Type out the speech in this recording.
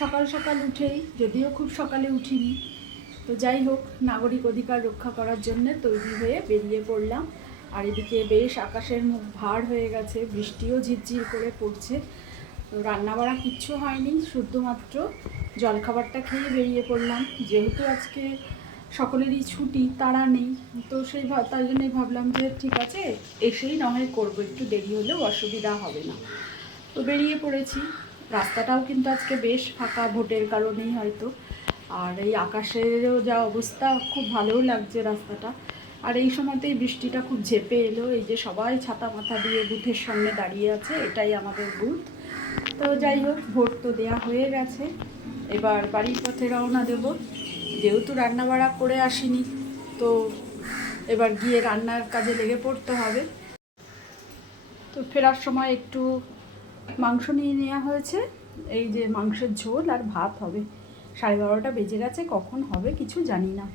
সকাল সকাল উঠেই, যদিও খুব সকালে উঠিনি, তো যাই হোক, নাগরিক অধিকার রক্ষা করার জন্য তৈরি হয়ে বেরিয়ে পড়লাম। আর এদিকে বেশ আকাশের মুখ ভার হয়ে গেছে, বৃষ্টিও ঝিরঝির করে পড়ছে। তো রান্নাবাড়া কিচ্ছু হয়নি, শুধুমাত্র জলখাবারটা খেয়ে বেরিয়ে পড়লাম। যেহেতু আজকে সকলেরই ছুটি, তারা নেই, তো তাই জন্যই ভাবলাম যে ঠিক আছে, এসেই না হয় করবো, একটু দেরি হলেও অসুবিধা হবে না। তো বেরিয়ে পড়েছি। রাস্তাটাও কিন্তু আজকে বেশ ফাঁকা, ভোটের কারণেই হয়তো। আর এই আকাশেরও যা অবস্থা, খুব ভালোও লাগছে রাস্তাটা। আর এই সময়তেই বৃষ্টিটা খুব ঝেঁপে এলো। এই যে সবাই ছাতা মাথা দিয়ে বুথের সামনে দাঁড়িয়ে আছে, এটাই আমাদের বুথ। তো যাই হোক, ভোট তো দেয়া হয়ে গেছে, এবার বাড়ির পথে রওনা দেব। যেহেতু রান্নাবাড়া করে আসিনি, তো এবার গিয়ে রান্নার কাজে লেগে পড়তে হবে। তো ফেরার সময় একটু মাংস নিয়ে নেওয়া হয়েছে। এই যে মাংসের ঝোল আর ভাত হবে। 12:30 বেজে গেছে, কখন হবে কিছু জানি না।